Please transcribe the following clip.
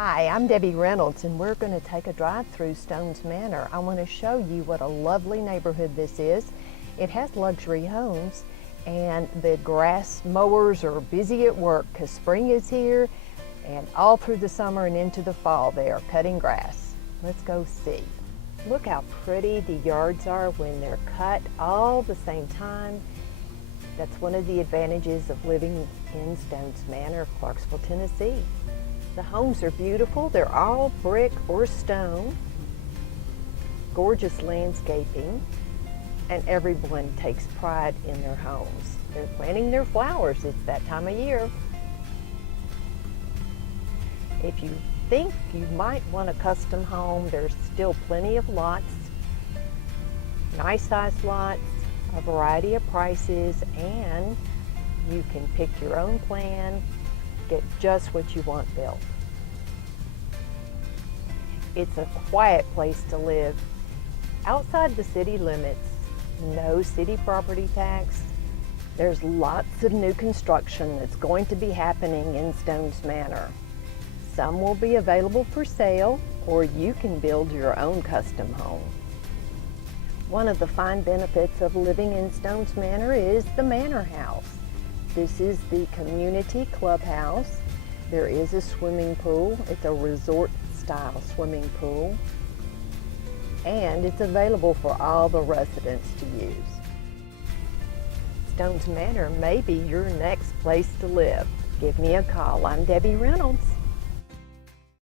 Hi, I'm Debbie Reynolds, and we're going to take a drive through Stones Manor. I want to show you what a lovely neighborhood this is. It has luxury homes, and the grass mowers are busy at work because spring is here, and all through the summer and into the fall they are cutting grass. Let's go see. Look how pretty the yards are when they're cut all the same time. That's one of the advantages of living in Stones Manor, Clarksville, Tennessee. The homes are beautiful. They're all brick or stone. Gorgeous landscaping, and everyone takes pride in their homes. They're planting their flowers. It's that time of year. If you think you might want a custom home, there's still plenty of lots, nice sized lots, a variety of prices, and you can pick your own plan, get just what you want built. It's a quiet place to live. Outside the city limits, no city property tax. There's lots of new construction that's going to be happening in Stones Manor. Some will be available for sale, or you can build your own custom home. One of the fine benefits of living in Stones Manor is the Manor House. This is the community clubhouse. There is a swimming pool. It's a resort-style swimming pool, and it's available for all the residents to use. Stones Manor may be your next place to live. Give me a call. I'm Debbie Reynolds.